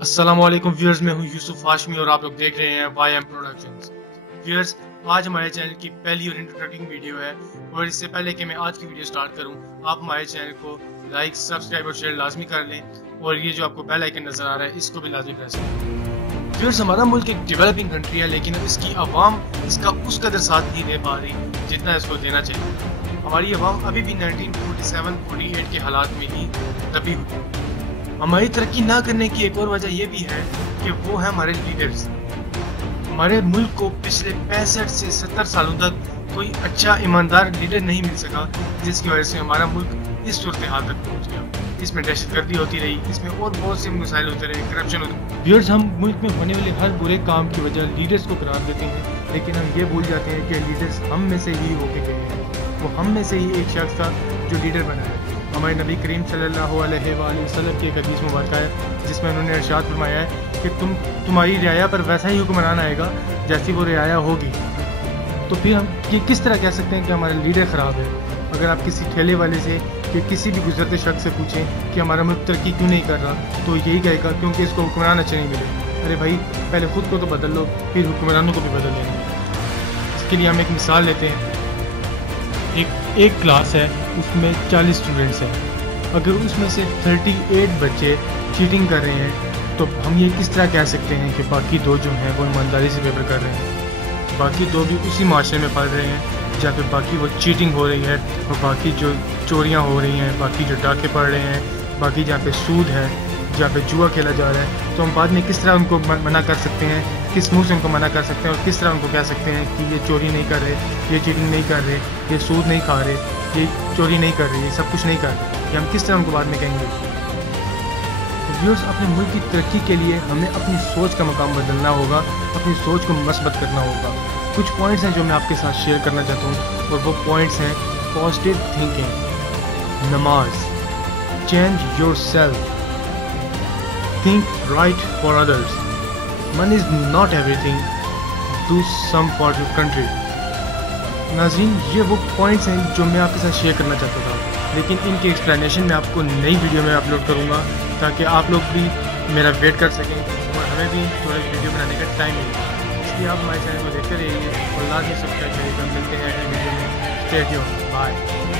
अस्सलामुअलैकुम व्यूअर्स, मैं हूं यूसुफ हाशमी और आप लोग देख रहे हैं YM प्रोडक्शंस। व्यूअर्स, आज हमारे चैनल की पहली और इंट्रोडक्टिंग वीडियो है और इससे पहले कि मैं आज की वीडियो स्टार्ट करूं, आप हमारे चैनल को लाइक, सब्सक्राइब और शेयर लाजमी कर लें और ये जो आपको बेल आइकन नजर आ रहा है इसको भी लाजमी प्रेस करें। व्यूअर्स, हमारा मुल्क एक डेवलपिंग कंट्री है, लेकिन इसकी आवाम इसका उस कदर साथ नहीं दे पा रही जितना इसको देना चाहिए। हमारी आवाम अभी भी 1947-48 के हालात में ही दबी हुई है। हमारी तरक्की ना करने की एक और वजह यह भी है कि वो है हमारे लीडर्स। हमारे मुल्क को पिछले 65 से 70 सालों तक कोई अच्छा ईमानदार लीडर नहीं मिल सका, जिसकी वजह से हमारा मुल्क इस सूरत हाल तक पहुंच गया। इसमें दहशतगर्दी होती रही, इसमें और बहुत से मसाइल होते रहे, करप्शन होते। व्यूअर्स, हम मुल्क में होने वाले हर बुरे काम की वजह लीडर्स को करार देते हैं, लेकिन हम ये भूल जाते हैं कि लीडर्स हम में से ही होके गए हैं। वो हम में से ही एक शख्स था जो लीडर बना है। हमारे नबी करीम सल्लल्लाहु अलैहि वसल्लम की एक हदीस मुबारक है जिसमें उन्होंने इरशाद फरमाया है कि तुम्हारी रियाया पर वैसा ही हुक्मरान आएगा जैसी वो रियाया होगी। तो फिर हम ये किस तरह कह सकते हैं कि हमारा लीडर ख़राब है? अगर आप किसी ठेले वाले से या किसी भी गुजरते शख्स से पूछें कि हमारा मुल्क तरक्की क्यों नहीं कर रहा, तो यही कहेगा क्योंकि इसको हुक्मरान अच्छे नहीं मिले। अरे भाई, पहले खुद को तो बदल लो, फिर हुक्मरानों को भी बदल देंगे। इसके लिए हम एक मिसाल लेते हैं। एक क्लास है, उसमें 40 स्टूडेंट्स हैं। अगर उसमें से 38 बच्चे चीटिंग कर रहे हैं तो हम ये किस तरह कह सकते हैं कि बाकी दो जो हैं वो ईमानदारी से पेपर कर रहे हैं? बाकी दो भी उसी माशरे में पढ़ रहे हैं जहाँ पे बाकी वो चीटिंग हो रही है और बाकी जो चोरियाँ हो रही हैं, बाकी जो डाके पड़ रहे हैं, बाकी जहाँ पे सूद है, जहाँ पे जुआ खेला जा रहा है। तो हम बाद में किस तरह उनको मना कर सकते हैं, किस मुंह से उनको मना कर सकते हैं और किस तरह उनको कह सकते हैं कि ये चोरी नहीं कर रहे, ये चीटिंग नहीं कर रहे, ये सूद नहीं खा रहे, ये चोरी नहीं कर रहे, ये सब कुछ नहीं कर रहे। ये हम किस तरह उनको बाद में कहेंगे? तो व्यूअर्स, अपने मुल्क की तरक्की के लिए हमें अपनी सोच का मकाम बदलना होगा, अपनी सोच को मस्बत करना होगा। कुछ पॉइंट्स हैं जो मैं आपके साथ शेयर करना चाहता हूँ और वो पॉइंट्स हैं: पॉजिटिव थिंकिंग, नमाज, change your self, think right for others, money is not everything, do some for your country। नाज़रीन, ये वो पॉइंट्स हैं जो मैं आपके साथ शेयर करना चाहता था, लेकिन इनकी एक्सप्लेनेशन मैं आपको नई वीडियो में अपलोड करूँगा ताकि आप लोग भी मेरा वेट कर सकें और हमें भी थोड़ा वीडियो बनाने का टाइम मिले। इसलिए आप हमारे चैनल को देखते रहिए और लाजमी सब्सक्राइब करिएगा। मिलते हैं अगली वीडियो में। Stay tuned, bye.